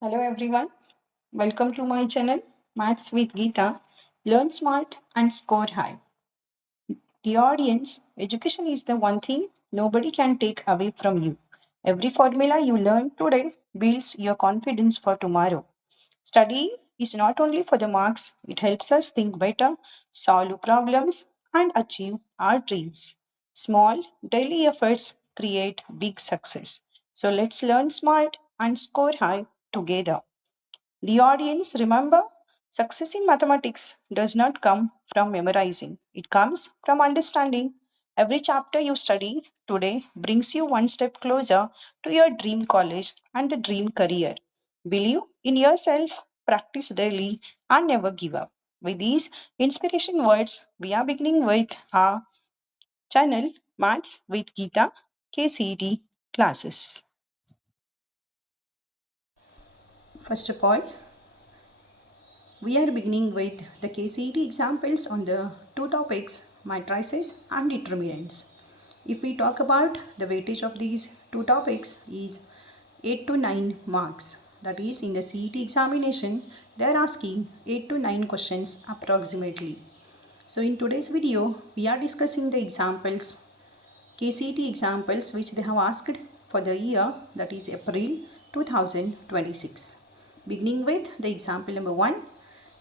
Hello everyone, welcome to my channel Maths with Geeta. Learn smart and score high. Dear audience, education is the one thing nobody can take away from you. Every formula you learn today builds your confidence for tomorrow. Studying is not only for the marks, it helps us think better, solve problems, and achieve our dreams. Small daily efforts create big success. So let's learn smart and score high together. The audience, remember, success in mathematics does not come from memorizing, it comes from understanding. Every chapter you study today brings you one step closer to your dream college and the dream career. Believe in yourself, practice daily, and never give up. With these inspiration words, we are beginning with our channel Maths with Geeta KCET classes. First of all, we are beginning with the KCET examples on the two topics, matrices and determinants. If we talk about the weightage of these two topics is 8 to 9 marks. That is, in the CET examination, they are asking 8 to 9 questions approximately. So in today's video, we are discussing the examples, KCET examples which they have asked for the year, that is April 2026. Beginning with the example number 1.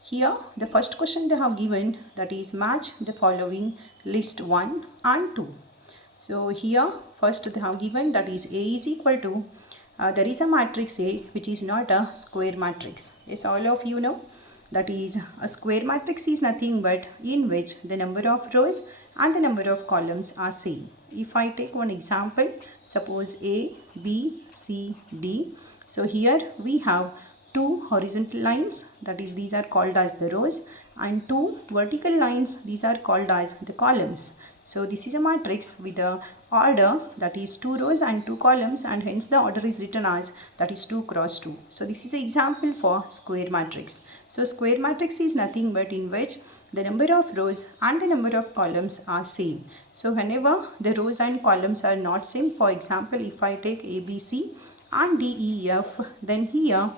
Here the first question they have given, that is match the following list 1 and 2. So here first they have given, that is A is equal to, there is a matrix A which is not a square matrix. Yes, all of you know, that is a square matrix is nothing but in which the number of rows and the number of columns are same. If I take one example, suppose A, B, C, D. So here we have two horizontal lines, that is these are called as the rows, and two vertical lines, these are called as the columns. So this is a matrix with a order, that is 2 rows and 2 columns, and hence the order is written as, that is 2 cross 2. So this is an example for square matrix. So square matrix is nothing but in which the number of rows and the number of columns are same. So whenever the rows and columns are not same, for example if I take A, B, C and D, E, F, then here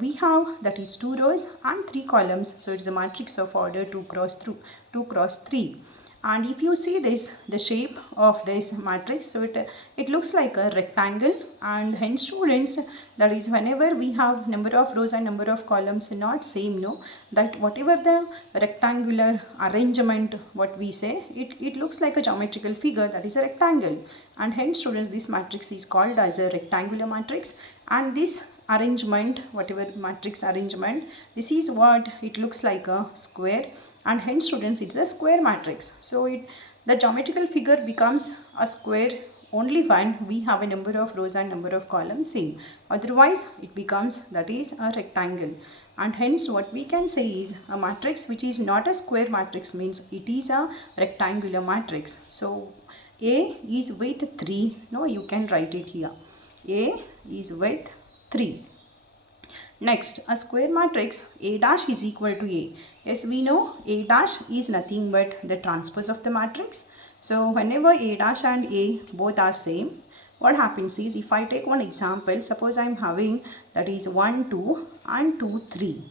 we have, that is 2 rows and 3 columns. So it is a matrix of order 2 cross 3. And if you see this, the shape of this matrix, so it looks like a rectangle, and hence students, that is whenever we have number of rows and number of columns not same, no, that whatever the rectangular arrangement what we say, it looks like a geometrical figure, that is a rectangle, and hence students this matrix is called as a rectangular matrix. And this arrangement, whatever matrix arrangement, this is what it looks like a square, and hence students it's a square matrix. So the geometrical figure becomes a square only when we have a number of rows and number of columns same, otherwise it becomes, that is a rectangle. And hence what we can say is a matrix which is not a square matrix means it is a rectangular matrix. So A is with 3, no, you can write it here, A is with 3. Next, a square matrix A dash is equal to A. Yes, we know A dash is nothing but the transpose of the matrix. So whenever A dash and A both are same, what happens is, if I take one example, suppose I am having, that is 1, 2 and 2, 3.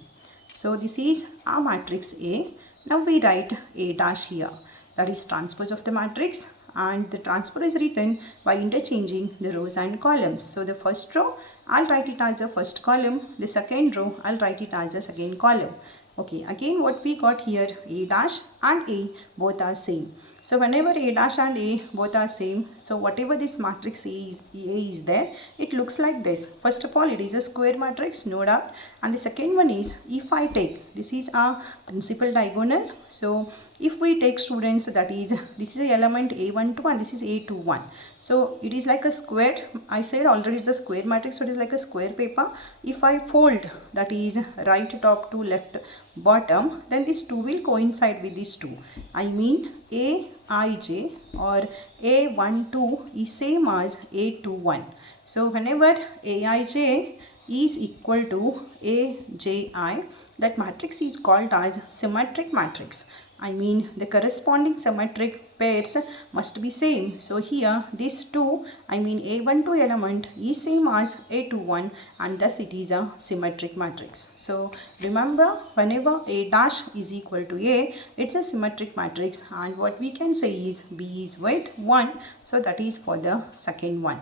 So this is our matrix A. Now we write A dash here, that is transpose of the matrix, and the transpose is written by interchanging the rows and columns. So the first row I'll write it as a first column, the second row I'll write it as a second column. Okay, again what we got here, A dash and A both are same. So whenever A dash and A both are same, so whatever this matrix A is there, it looks like this. First of all, it is a square matrix, no doubt. And the second one is, if I take, this is our principal diagonal. So if we take students, that is, this is the element A12 and this is A21. So it is like a square. I said already it's a square matrix, so it is like a square paper. If I fold, that is right top to left bottom, then this 2 will coincide with this 2. I mean Aij or A12 is same as A21. So whenever Aij is equal to Aji, that matrix is called as symmetric matrix. I mean the corresponding symmetric pairs must be same. So here these two, I mean A12 element is same as A21 and thus it is a symmetric matrix. So remember, whenever A dash is equal to A, it's a symmetric matrix, and what we can say is B is with 1. So that is for the second one.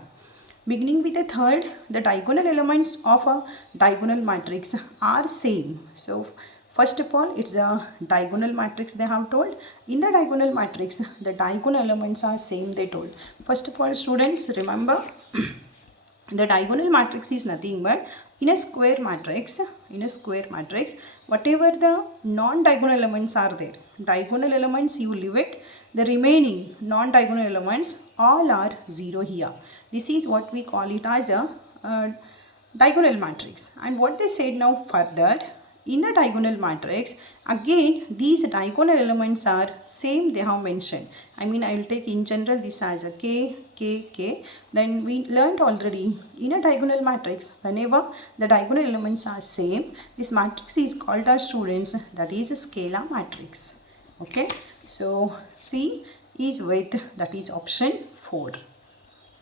Beginning with the third, the diagonal elements of a diagonal matrix are same. So first of all, it's a diagonal matrix they have told. In the diagonal matrix, the diagonal elements are same they told. First of all, students, remember the diagonal matrix is nothing but in a square matrix, whatever the non-diagonal elements are there, diagonal elements you leave it, the remaining non-diagonal elements all are 0 here. This is what we call it as a diagonal matrix. And what they said now further, in the diagonal matrix, again these diagonal elements are same they have mentioned. I mean I will take in general this as a K, K, K. Then we learned already in a diagonal matrix, whenever the diagonal elements are same, this matrix is called as, students, that is a scalar matrix. Okay, so C is with, that is option 4.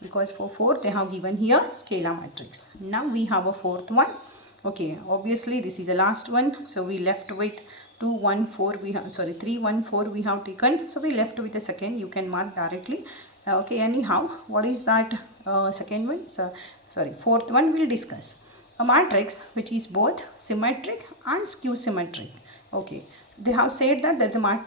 Because for 4 they have given here scalar matrix. Now we have a fourth one. Okay, obviously this is the last one, so we left with 2, 1, 4, 3, 1, 4 we have taken, so we left with the second. You can mark directly. Okay, anyhow, what is that second one? Fourth one we'll discuss. A matrix which is both symmetric and skew symmetric. Okay, they have said that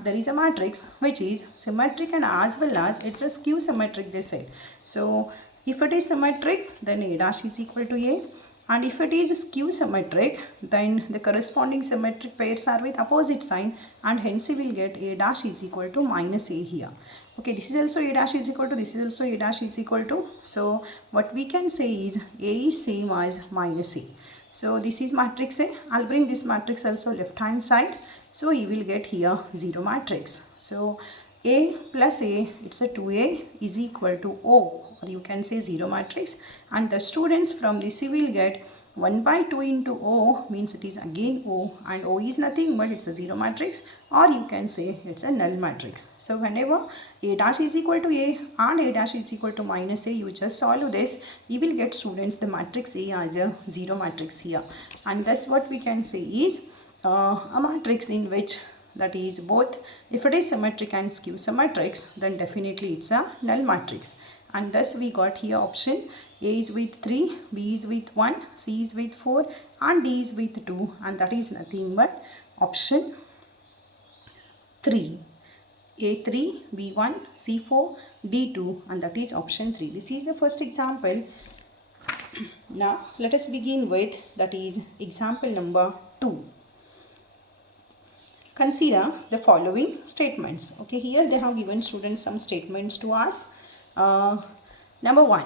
there is a matrix which is symmetric and as well as it's a skew symmetric, they said. So if it is symmetric, then A dash is equal to A. And if it is skew symmetric, then the corresponding symmetric pairs are with opposite sign, and hence we will get A dash is equal to minus A here. Okay, this is also A dash is equal to, this is also A dash is equal to. So what we can say is A is same as minus A. So this is matrix A. I'll bring this matrix also left hand side. So you will get here 0 matrix. So A plus A, it's a 2A is equal to O, or you can say 0 matrix. And the students from this you will get 1 by 2 into O, means it is again O, and O is nothing but it's a 0 matrix, or you can say it's a null matrix. So whenever A dash is equal to A and A dash is equal to minus A, you just solve this, you will get, students, the matrix A as a 0 matrix here. And thus what we can say is a matrix in which, that is both, if it is symmetric and skew symmetric, then definitely it's a null matrix. And thus we got here option A is with 3, B is with 1, C is with 4 and D is with 2, and that is nothing but option 3. A3, B1, C4, D2, and that is option 3. This is the first example. Now let us begin with, that is example number 2. Consider the following statements. Okay, here they have given students some statements to us. Number 1,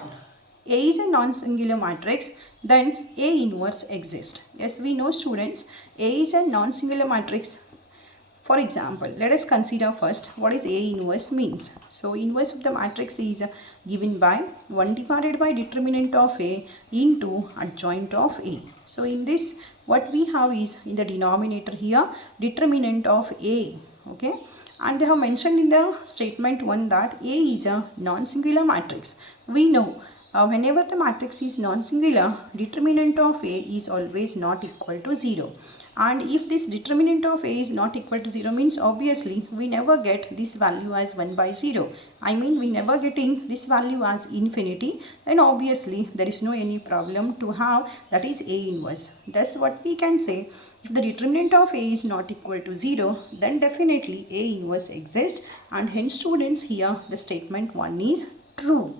A is a non-singular matrix, then A inverse exists. Yes, we know, students, A is a non-singular matrix. For example, let us consider first what is A inverse means. So inverse of the matrix is given by 1 divided by determinant of A into adjoint of A. So in this, what we have is, in the denominator here, determinant of A. Okay, and they have mentioned in the statement 1 that A is a non-singular matrix. We know whenever the matrix is non-singular, determinant of A is always not equal to 0. And if this determinant of A is not equal to 0, means obviously we never get this value as 1 by 0. I mean we never getting this value as infinity, then obviously there is no any problem to have, that is A inverse. That's what we can say. If the determinant of A is not equal to 0, then definitely A inverse exists, and hence, students, here the statement 1 is true.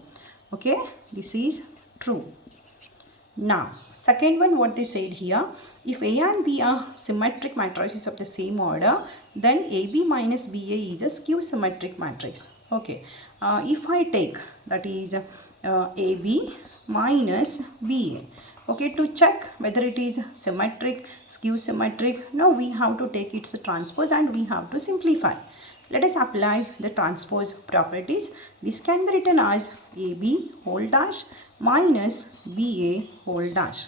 Okay, this is true. Now second one, what they said here, if A and B are symmetric matrices of the same order, then AB minus BA is a skew symmetric matrix. Okay, if I take, that is AB minus BA, okay, to check whether it is symmetric, skew symmetric, now we have to take its transpose and we have to simplify. Let us apply the transpose properties. This can be written as AB whole dash minus BA whole dash.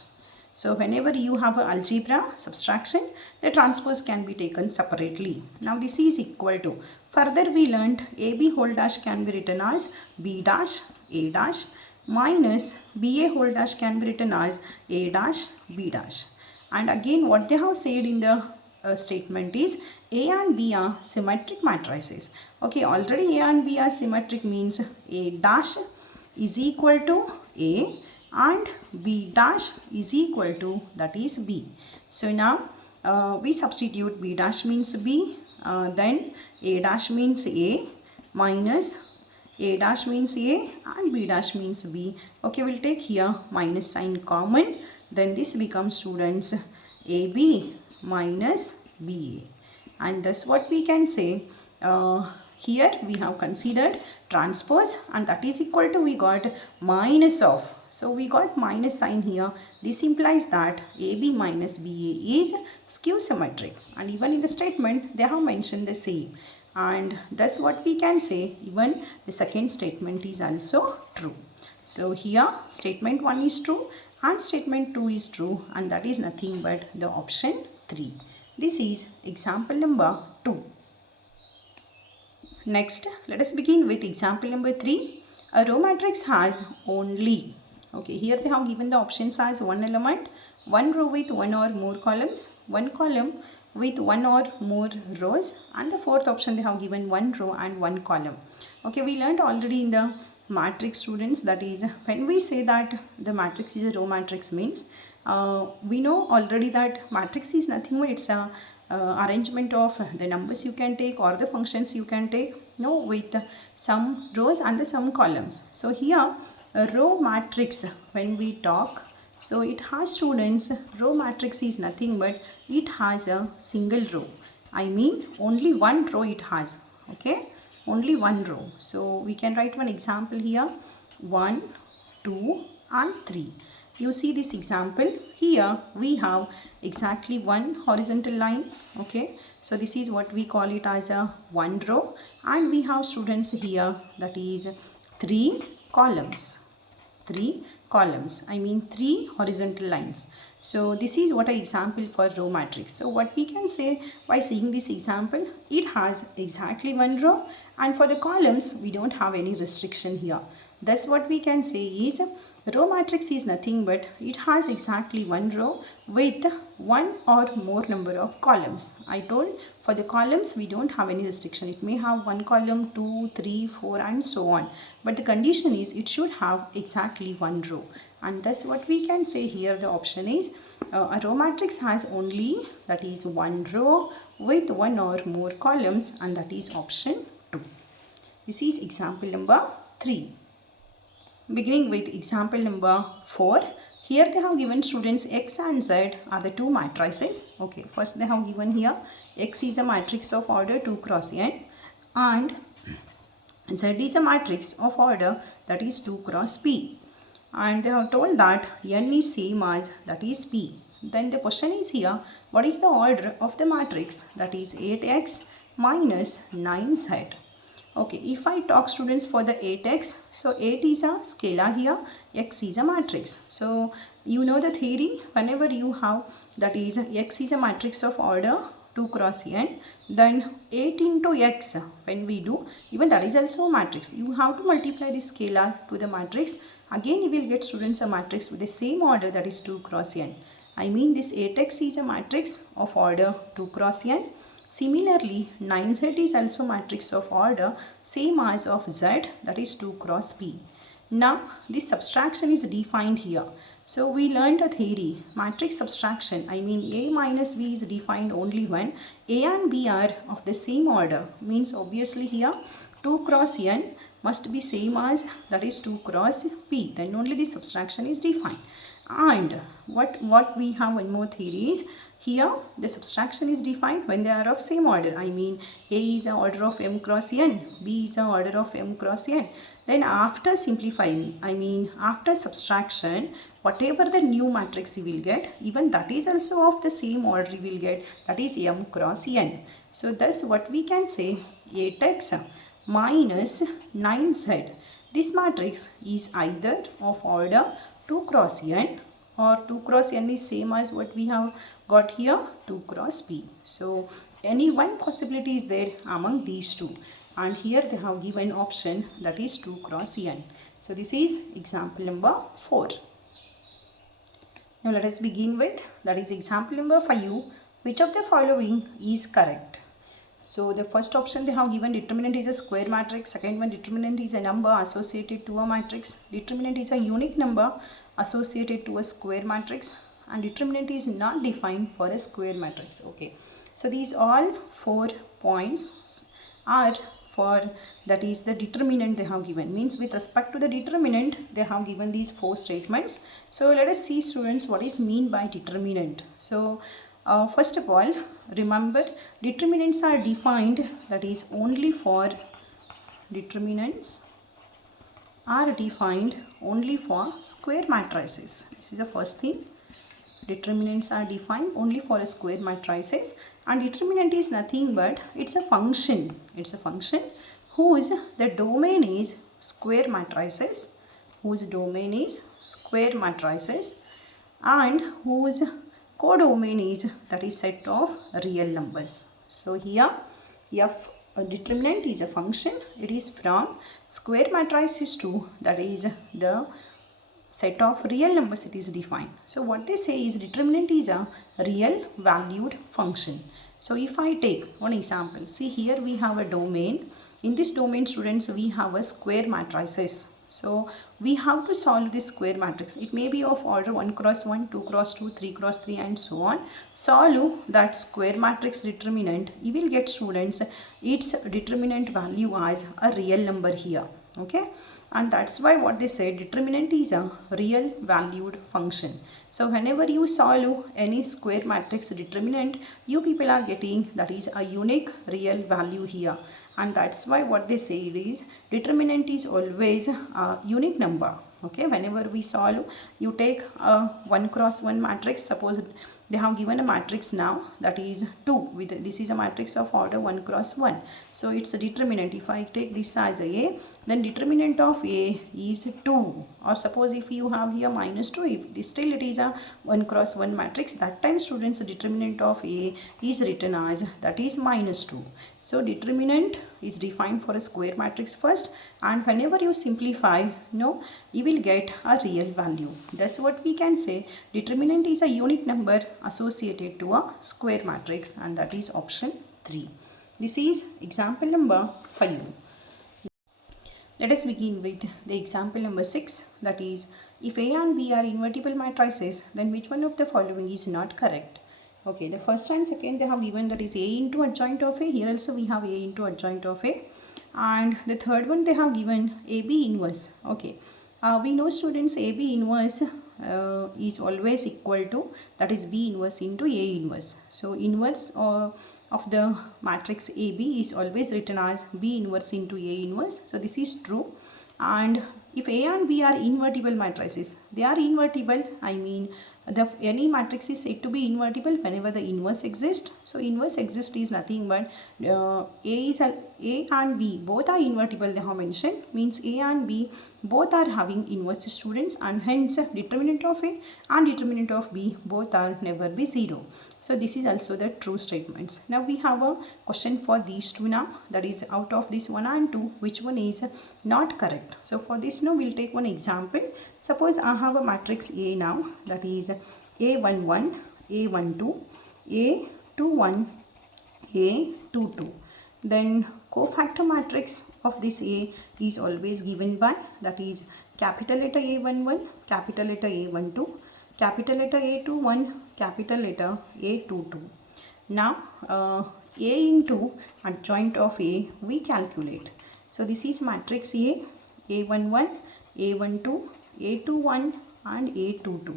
So whenever you have an algebra subtraction, the transpose can be taken separately. Now this is equal to, further we learnt AB whole dash can be written as B dash A dash minus BA whole dash can be written as A dash B dash. And again what they have said in the statement is A and B are symmetric matrices. Okay, already A and B are symmetric means A dash is equal to A and B dash is equal to, that is B. So now we substitute B dash means B, then A dash means A minus A dash means A and B dash means B. Okay, we'll take here minus sign common, then this becomes students AB minus BA, and thus what we can say, here we have considered transpose and that is equal to, we got minus of, so we got minus sign here. This implies that AB minus BA is skew symmetric, and even in the statement they have mentioned the same, and thus what we can say, even the second statement is also true. So here statement 1 is true and statement 2 is true, and that is nothing but the option 3. This is example number 2. Next, let us begin with example number 3. A row matrix has only, okay, here they have given the options as one element, one row with one or more columns, one column with one or more rows, and the fourth option they have given one row and one column. Okay, we learned already in the matrix, students, that is when we say that the matrix is a row matrix means we know already that matrix is nothing but it's a arrangement of the numbers you can take or the functions you can take, with some rows and some columns. So here a row matrix, when we talk, so it has, students, row matrix is nothing but it has a single row. I mean only one row it has. Okay, only one row. So we can write one example here, 1, 2 and 3. You see this example, here we have exactly one horizontal line. Okay, so this is what we call it as a one row, and we have, students, here that is 3 columns. 3 columns, I mean 3 horizontal lines. So this is what an example for row matrix. So what we can say by seeing this example, it has exactly one row, and for the columns we don't have any restriction here. Thus what we can say is row matrix is nothing but it has exactly one row with one or more number of columns. I told for the columns we don't have any restriction. It may have one column, 2, 3, 4 and so on. But the condition is it should have exactly one row. And thus what we can say here, the option is a row matrix has only, that is, one row with one or more columns, and that is option 2. This is example number 3. Beginning with example number 4. Here they have given, students, X and Z are the two matrices. Okay, first they have given here X is a matrix of order 2 cross n and Z is a matrix of order, that is 2 cross p. And they have told that n is same as, that is p. Then the question is here, what is the order of the matrix, that is 8x minus 9z. Okay, if I talk, students, for the 8x, so 8 is a scalar here, x is a matrix. So you know the theory, whenever you have, that is, x is a matrix of order 2 cross n, then 8 into x, when we do, even that is also a matrix. You have to multiply the scalar to the matrix. Again you will get, students, a matrix with the same order, that is 2 cross n. I mean this 8x is a matrix of order 2 cross n. Similarly, 9z is also matrix of order same as of z, that is 2 cross p. Now this subtraction is defined here. So we learned a theory, matrix subtraction, I mean A minus B is defined only when A and B are of the same order. Means obviously here 2 cross n must be same as, that is 2 cross p. Then only the subtraction is defined. And what we have one more theory is, here the subtraction is defined when they are of same order. I mean A is an order of m cross n, B is an order of m cross n. Then after simplifying, I mean after subtraction, whatever the new matrix you will get, even that is also of the same order you will get, that is m cross n. So thus what we can say, 8x minus 9z. This matrix is either of order 2 cross n or 2 cross n is same as what we have got here, 2 cross p. So any one possibility is there among these two, and here they have given option that is 2 cross n. So this is example number 4. Now let us begin with, that is example number 5. Which of the following is correct? So the first option they have given, determinant is a square matrix. Second one, determinant is a number associated to a matrix. Determinant is a unique number associated to a square matrix, and determinant is not defined for a square matrix. Okay, so these all 4 points are for, that is the determinant they have given, means with respect to the determinant they have given these 4 statements. So let us see, students, what is mean by determinant. So first of all, remember, determinants are defined, that is only for, determinants are defined only for square matrices. This is the first thing. Determinants are defined only for a square matrices, and determinant is nothing but it's a function. It's a function whose the domain is square matrices, whose domain is square matrices, and whose codomain is, that is set of real numbers. So here f determinant is a function. It is from square matrices to, that is the set of real numbers it is defined. So what they say is determinant is a real valued function. So if I take one example, see here we have a domain. In this domain, students, we have a square matrices. So we have to solve this square matrix. It may be of order 1 cross 1, 2 cross 2, 3 cross 3 and so on. Solve that square matrix determinant. You will get, students, its determinant value as a real number here. Okay, and that's why what they say, determinant is a real valued function. So whenever you solve any square matrix determinant, you people are getting, that is a unique real value here, and that's why what they say is determinant is always a unique number. Okay, whenever we solve, you take a 1 cross 1 matrix. Suppose they have given a matrix now, that is 2, with this is a matrix of order 1 cross 1. So it's a determinant. If I take this as a, then determinant of a is 2, or suppose if you have here minus 2, if still it is a 1 cross 1 matrix, that time, students, determinant of a is written as, that is minus 2. So determinant is defined for a square matrix first, and whenever you simplify, you will get a real value. That's what we can say, determinant is a unique number associated to a square matrix, and that is option 3. This is example number 5. Let us begin with the example number 6, that is, if A and B are invertible matrices, then which one of the following is not correct? Okay, the first and second they have given, that is A into adjoint of A. Here also we have A into adjoint of A. And the third one they have given AB inverse. Okay, we know, students, AB inverse is always equal to, that is B inverse into A inverse. So inverse of the matrix AB is always written as B inverse into A inverse. So this is true. And if A and B are invertible matrices, they are invertible, I mean any matrix is said to be invertible whenever the inverse exists. So inverse exists is nothing but A and B both are invertible, they have mentioned, means A and B both are having inverse, students, and hence determinant of A and determinant of B both are never be 0. So this is also the true statements. Now we have a question for these two now, that is out of this 1 and 2, which one is not correct. So for this now we'll take one example. Suppose I have a matrix A now, that is A11, A12, A21, A22. Then cofactor matrix of this A is always given by, that is capital letter A11, capital letter A12, capital letter A21, capital letter A22. Now A into adjoint of A we calculate. So this is matrix A, A11, A12, A21 and A22.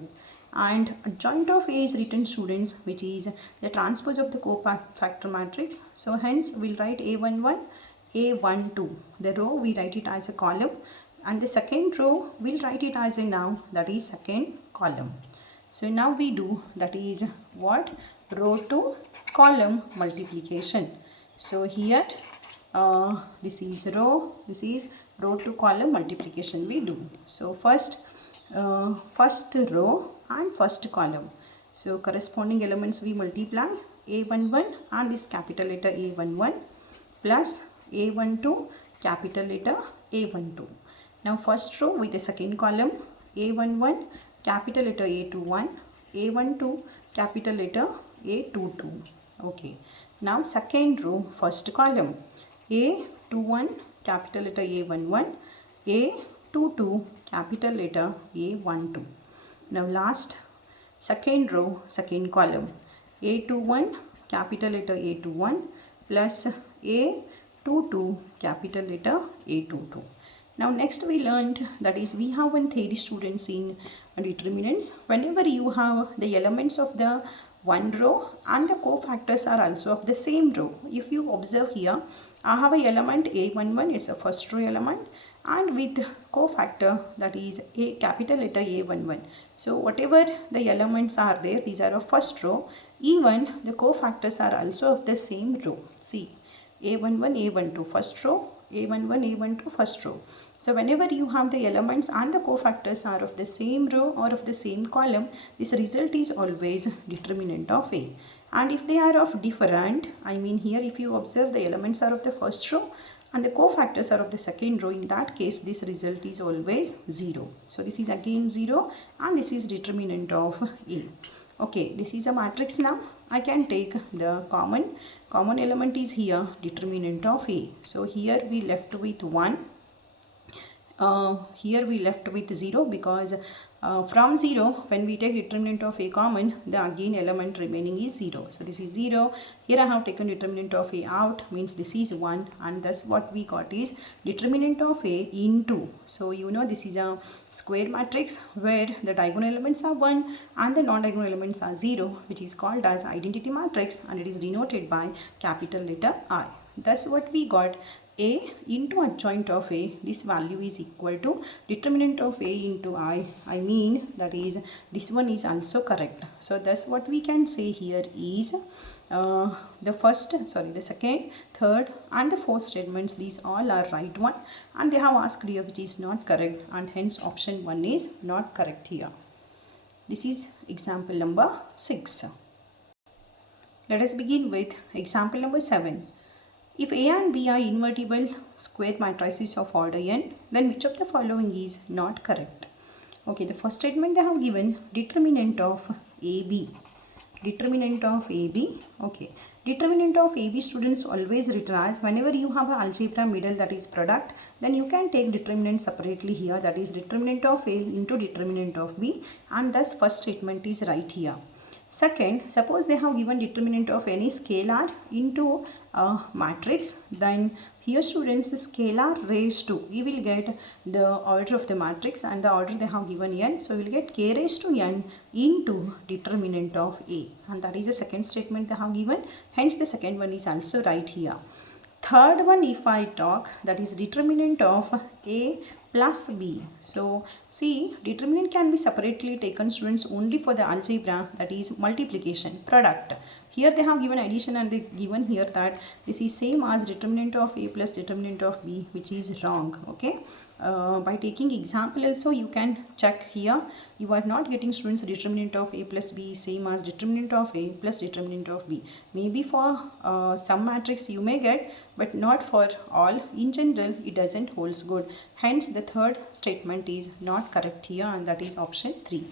And adjoint of A is written, students, which is the transpose of the cofactor matrix. So hence we'll write A11, A12. The row we write it as a column, and the second row we'll write it as a noun, that is second column. So now we do, that is what, row to column multiplication. So here this is row to column multiplication we do. So first row and first column. So corresponding elements we multiply A11 and this capital letter A11 plus A12 capital letter A12. Now first row with the second column A11 capital letter A21, A12 capital letter A22. Okay. Now second row first column A21 capital letter A11, A22 capital letter A12. Now last second row second column A21 capital letter A21 plus A22 capital letter A22. Now next we learned, that is we have one theory students in determinants. Whenever you have the elements of the one row and the cofactors are also of the same row. If you observe here, I have a element A11, it's a first row element, and with cofactor, that is a capital letter A11. So whatever the elements are there, these are of first row, even the cofactors are also of the same row. See, A11, A12 first row, A11, A12 first row. So whenever you have the elements and the cofactors are of the same row or of the same column, this result is always determinant of A. And if they are of different, I mean here if you observe the elements are of the first row and the cofactors are of the second row, in that case this result is always 0. So this is again 0 and this is determinant of A. Okay, this is a matrix now. I can take the common element is here, determinant of A. So here we left with 1. Here we left with 0 because from 0 when we take determinant of A common, the again element remaining is 0. So this is 0. Here I have taken determinant of A out, means this is 1, and thus what we got is determinant of A into. So you know this is a square matrix where the diagonal elements are 1 and the non-diagonal elements are 0, which is called as identity matrix, and it is denoted by capital letter I. Thus what we got, A into adjoint of A, this value is equal to determinant of A into I mean that is this one is also correct. So thus what we can say here is the second, third and the fourth statements, these all are right one, and they have asked here which is not correct, and hence option 1 is not correct here. This is example number 6. Let us begin with example number 7. If A and B are invertible square matrices of order n, then which of the following is not correct? Okay, the first statement they have given determinant of AB. Determinant of AB. Okay, determinant of AB students always written as whenever you have an algebra middle, that is product, then you can take determinant separately here, that is determinant of A into determinant of B, and thus first statement is right here. Second, suppose they have given determinant of any scalar into a matrix, then here students scalar raised to, we will get the order of the matrix and the order they have given n, so we will get k raised to n into determinant of A, and that is the second statement they have given, hence the second one is also right here. Third one if I talk, that is determinant of A plus B. So see, determinant can be separately taken students only for the algebra, that is multiplication, product. Here they have given addition and they given here that this is same as determinant of A plus determinant of B, which is wrong. Okay, by taking example also you can check here, you are not getting students determinant of A plus B same as determinant of A plus determinant of B. Maybe for some matrix you may get, but not for all. In general it doesn't holds good, hence the third statement is not correct here, and that is option 3.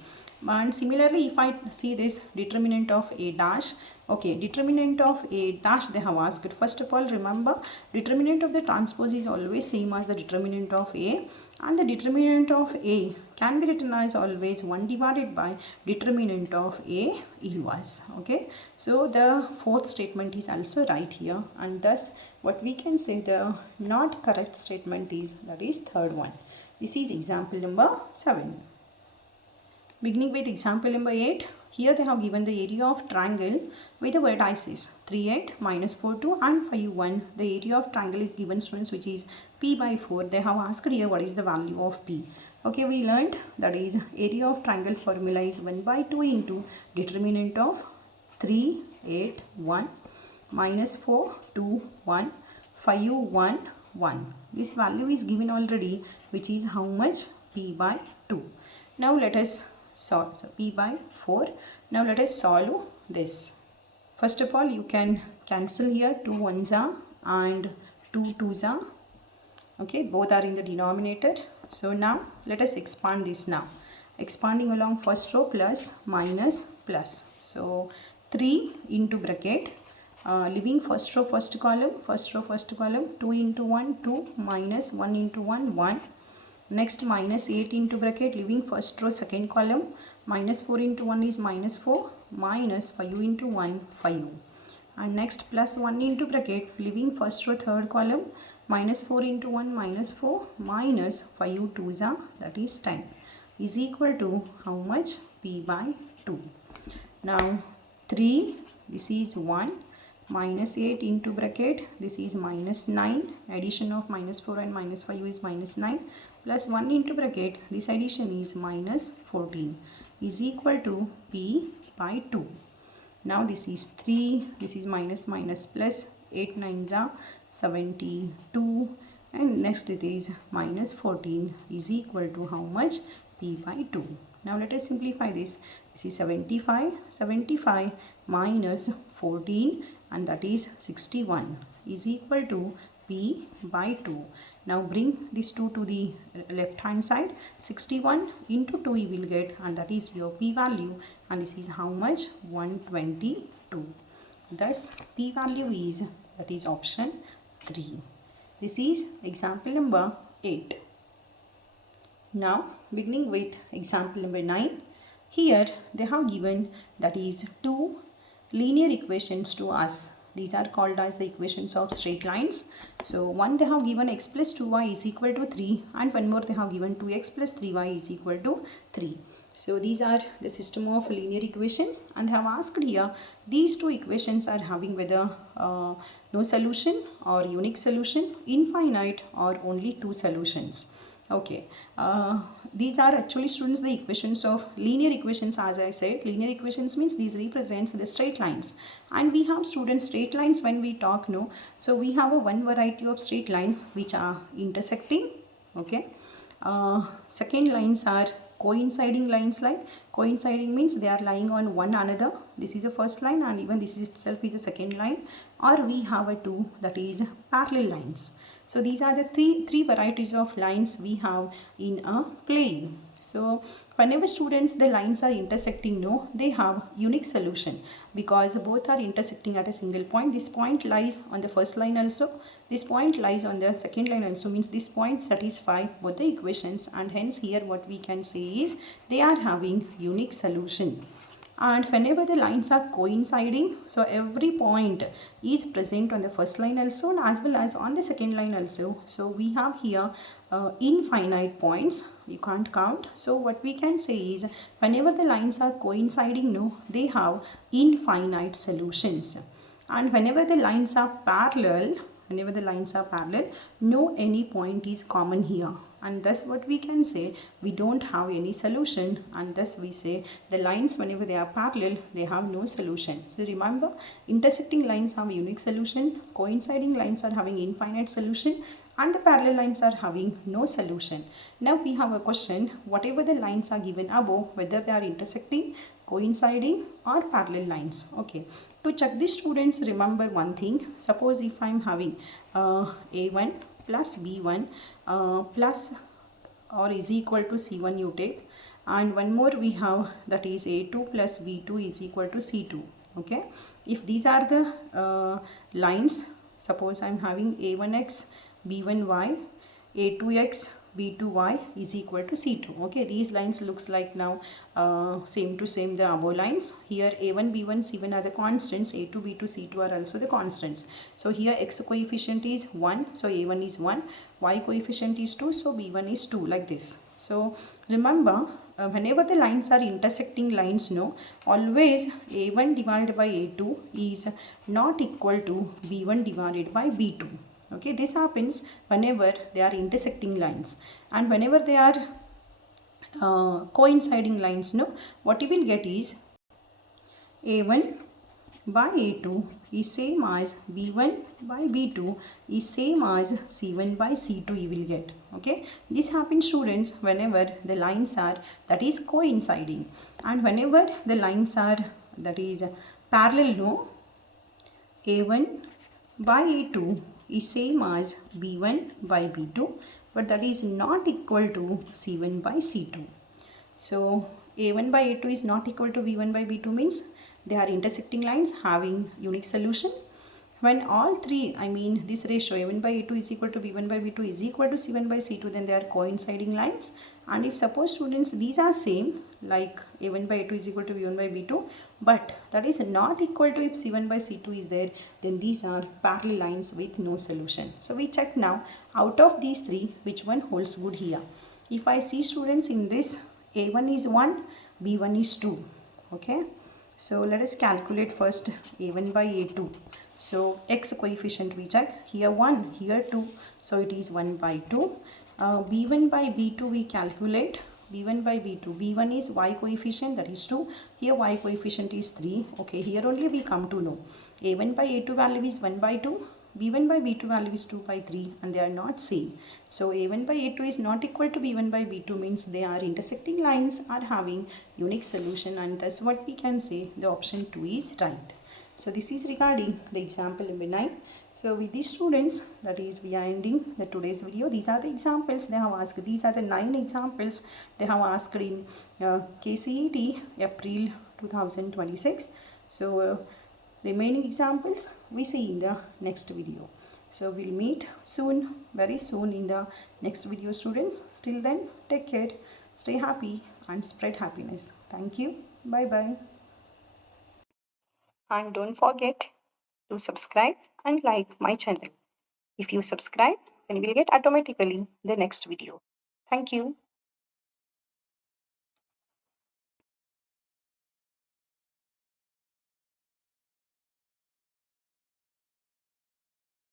And similarly if I see this determinant of A dash, okay, determinant of A dash they have asked. First of all, remember determinant of the transpose is always same as the determinant of A, and the determinant of A can be written as always 1 divided by determinant of A inverse. Okay, so the fourth statement is also right here, and thus what we can say the not correct statement is, that is third one. This is example number 7. Beginning with example number 8, here they have given the area of triangle with the vertices 3, 8, minus 4, 2 and 5, 1. The area of triangle is given students, which is P by 4. They have asked here what is the value of P. Okay, we learned that is area of triangle formula is 1 by 2 into determinant of 3, 8, 1, minus 4, 2, 1, 5, 1, 1. This value is given already, which is how much? P by 2. Now let us solve. So p by 4. Now let us solve this. First of all, you can cancel here 2 ones are and 2 twos are. Okay, both are in the denominator. So now let us expand this now. Expanding along first row, plus minus plus. So 3 into bracket, leaving first row first column, 2 into 1 2, minus 1 into 1 1. Next minus 8 into bracket, leaving first row second column, minus 4 into 1 is minus 4, minus 5 into 1 5. And next plus 1 into bracket, leaving first row third column, minus 4 into 1 minus 4, minus 5 twos are, that is 10, is equal to how much? P by 2. Now 3, this is 1, minus 8 into bracket, this is minus 9, addition of minus 4 and minus 5 is minus 9, plus 1 into bracket, this addition is minus 14, is equal to P by 2. Now this is 3, this is minus minus plus, 8 nines are 72, and next it is minus 14 is equal to how much? P by 2. Now let us simplify this. This is 75 minus 14, and that is 61, is equal to P by 2. Now bring this 2 to the left hand side. 61 into 2 you will get, and that is your P value, and this is how much? 122. Thus P value is, that is option 3. This is example number 8. Now beginning with example number 9. Here they have given, that is 2 linear equations to us. These are called as the equations of straight lines. So one they have given x plus 2y is equal to 3, and one more they have given 2x plus 3y is equal to 3. So these are the system of linear equations, and they have asked here these two equations are having whether no solution or unique solution, infinite or only two solutions. Okay, these are actually, students, the equations of linear equations. As I said, linear equations means these represents the straight lines, and we have, students, straight lines when we talk, no, so we have a one variety of straight lines which are intersecting. Okay, second lines are coinciding lines. Like coinciding means they are lying on one another. This is a first line, and even this itself is a second line. Or we have a two, that is parallel lines. So these are the three varieties of lines we have in a plane. So whenever, students, the lines are intersecting, no, they have unique solution, because both are intersecting at a single point. This point lies on the first line also, this point lies on the second line also, means this point satisfy both the equations, and hence here what we can say is they are having unique solution. And whenever the lines are coinciding, so every point is present on the first line also, and as well as on the second line also. So we have here infinite points, you can't count. So what we can say is whenever the lines are coinciding, no, they have infinite solutions. And whenever the lines are parallel, no any point is common here, and thus what we can say, we don't have any solution, and thus we say the lines, whenever they are parallel, they have no solution. So remember, intersecting lines have unique solution, coinciding lines are having infinite solution, and the parallel lines are having no solution. Now we have a question, whatever the lines are given above, whether they are intersecting, coinciding or parallel lines. Okay, to check this, students, remember one thing. Suppose if I am having a1 plus b1 plus or is equal to c1 you take, and one more we have, that is a2 plus b2 is equal to c2. Okay, if these are the lines, suppose I am having a1x b1y, a2x b2y is equal to c2. Okay, these lines looks like now same to same the above lines. Here a1 b1 c1 are the constants, a2 b2 c2 are also the constants. So here x coefficient is 1, so a1 is 1, y coefficient is 2, so b1 is 2, like this. So remember, whenever the lines are intersecting lines, no, always a1 divided by a2 is not equal to b1 divided by b2. Okay, this happens whenever they are intersecting lines, and whenever they are coinciding lines, no, what you will get is a1 by A2 is same as B1 by B2 is same as C1 by C2 you will get. Okay, this happens students whenever the lines are that is coinciding, and whenever the lines are that is parallel, no, A1 by A2 is same as B1 by B2, but that is not equal to C1 by C2. So A1 by A2 is not equal to B1 by B2 means they are intersecting lines having unique solution. When all three, I mean this ratio A1 by A2 is equal to B1 by B2 is equal to C1 by C2, then they are coinciding lines. And if suppose students these are same, like A1 by A2 is equal to B1 by B2, but that is not equal to if C1 by C2 is there, then these are parallel lines with no solution. So we check now out of these three which one holds good here. If I see students in this, A1 is 1, B1 is 2. Okay, so let us calculate first A1 by A2. So x coefficient we check, here 1, here 2, so it is 1 by 2. B1 by B2 we calculate, B1 by B2, B1 is y coefficient, that is 2, here y coefficient is 3. Okay, here only we come to know A1 by A2 value is 1 by 2, B1 by B2 value is 2 by 3, and they are not same. So A1 by A2 is not equal to B1 by B2 means they are intersecting lines are having unique solution, and thus what we can say the option 2 is right. So this is regarding the example number 9. So with these students, that is we are ending the today's video. These are the examples they have asked. These are the 9 examples they have asked in KCET April 2026. So remaining examples we see in the next video. So we'll meet soon, very soon in the next video students. Till then, take care, stay happy and spread happiness. Thank you. Bye bye. And don't forget to subscribe and like my channel. If you subscribe, then you will get automatically the next video. Thank you.